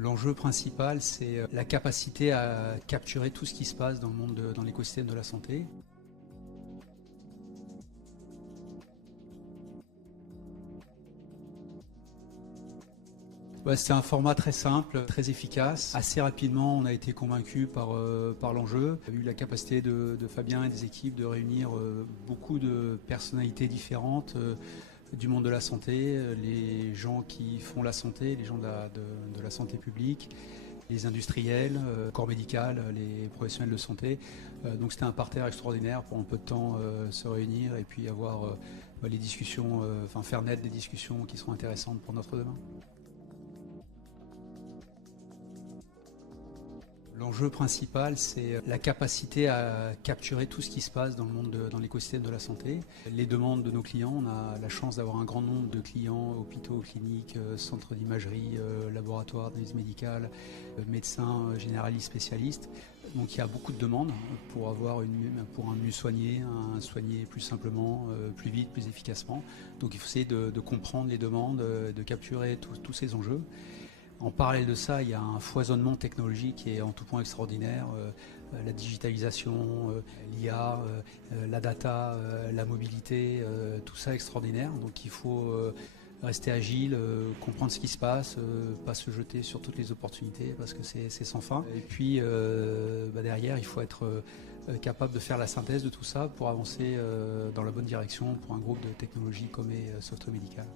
L'enjeu principal, c'est la capacité à capturer tout ce qui se passe dans le monde, dans l'écosystème de la santé. C'est un format très simple, très efficace. Assez rapidement, on a été convaincu par l'enjeu. Il y a eu la capacité de Fabien et des équipes de réunir beaucoup de personnalités différentes du monde de la santé, les gens qui font la santé, les gens de la santé publique, les industriels, corps médical, les professionnels de santé. Donc c'était un parterre extraordinaire pour un peu de temps se réunir et puis avoir les discussions, faire naître des discussions qui seront intéressantes pour notre demain. L'enjeu principal, c'est la capacité à capturer tout ce qui se passe dans le monde, dans l'écosystème de la santé. Les demandes de nos clients, on a la chance d'avoir un grand nombre de clients, hôpitaux, cliniques, centres d'imagerie, laboratoires d'analyse médicale, médecins généralistes, spécialistes. Donc il y a beaucoup de demandes pour un mieux soigner, un soigner plus simplement, plus vite, plus efficacement. Donc il faut essayer de comprendre les demandes, de capturer tous ces enjeux. En parallèle de ça, il y a un foisonnement technologique qui est en tout point extraordinaire. La digitalisation, l'IA, la data, la mobilité, tout ça extraordinaire. Donc il faut rester agile, comprendre ce qui se passe, pas se jeter sur toutes les opportunités parce que c'est sans fin. Et puis derrière, il faut être capable de faire la synthèse de tout ça pour avancer dans la bonne direction pour un groupe de technologies comme Software Médical.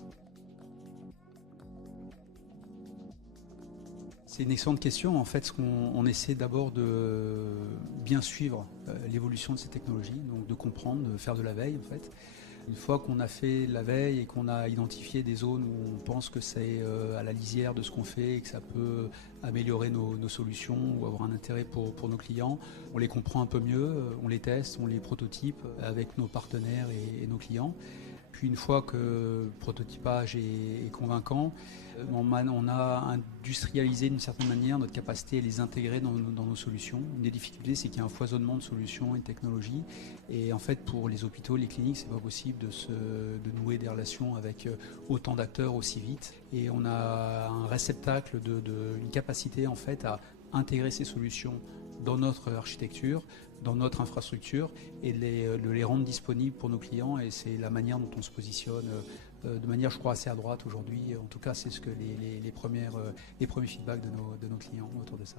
C'est une excellente question. En fait, on essaie d'abord de bien suivre l'évolution de ces technologies, donc de comprendre, de faire de la veille en fait. Une fois qu'on a fait la veille et qu'on a identifié des zones où on pense que c'est à la lisière de ce qu'on fait et que ça peut améliorer nos solutions ou avoir un intérêt pour nos clients, on les comprend un peu mieux, on les teste, on les prototype avec nos partenaires et nos clients. Puis une fois que le prototypage est convaincant, on a industrialisé d'une certaine manière notre capacité à les intégrer dans nos solutions. Une des difficultés, c'est qu'il y a un foisonnement de solutions et de technologies. Et en fait, pour les hôpitaux, les cliniques, c'est pas possible de nouer des relations avec autant d'acteurs aussi vite. Et on a un réceptacle une capacité en fait à intégrer ces solutions dans notre architecture, dans notre infrastructure et de les rendre disponibles pour nos clients. Et c'est la manière dont on se positionne de manière, je crois, assez à droite aujourd'hui. En tout cas, c'est ce que les premiers feedbacks de nos clients autour de ça.